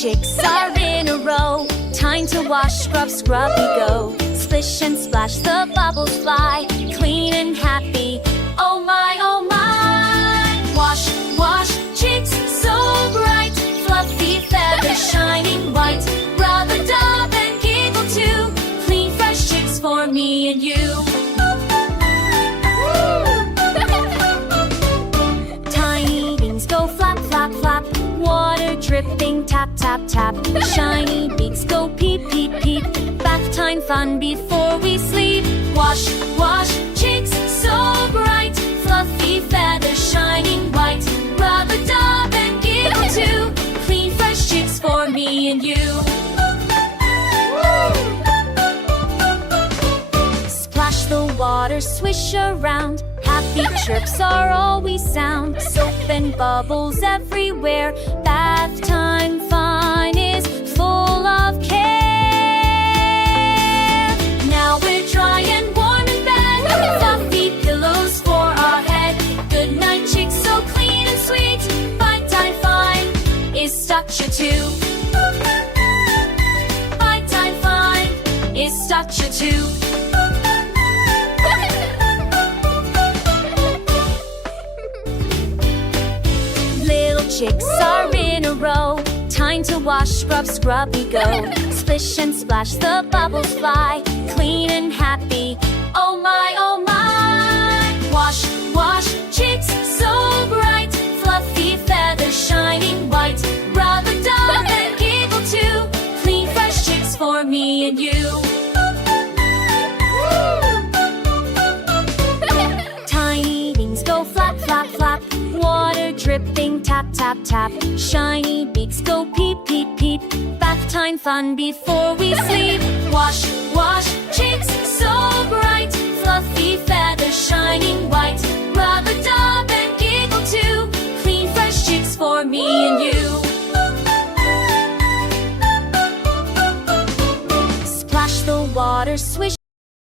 chicks are in a row. Time to wash, scrub, scrubby go. Splish and splash, the bubbles fly. Clean and happy, oh my, oh my. Wash, wash, chicks so bright. Fluffy feathers shining white. Rub a dub and giggle too. Clean, fresh chicks for me and you. Tiny wings go flap, flap, flap. Water dripping, tap, tap, tap. Shiny beaks go peep, peep, peep. Bath time fun before we sleep. Wash, wash, chicks so bright. Fluffy feathers shining white. Rub a dub and giggle too. Clean, fresh chicks for me and you. Splash the water, swish around. Happy chirps are all we sound. Soap and bubbles everywhere. Bath time fun is full of care. Now we're dry and warm in bed. Fluffy pillows for our head. Good night, chicks, so clean and sweet. Bite time fun is such a two. Bite time fun is such a two. Chicks are in a row. Time to wash, scrub, scrubby go. Splish and splash, the bubbles fly. Clean and happy, oh my, oh my. Wash, wash, chicks so bright. Fluffy feathers shining white. Rub a dub and giggle too. Clean, fresh chicks for me and you. Tiny wings go flap, flap, flap. Water dripping, tap, tap, tap. Shiny beaks go peep, peep, peep. Bath time fun before we sleep. Wash, wash, chicks so bright. Fluffy feathers shining white. Rub a dub and giggle too. Clean, fresh chicks for me and you. Splash the water, swish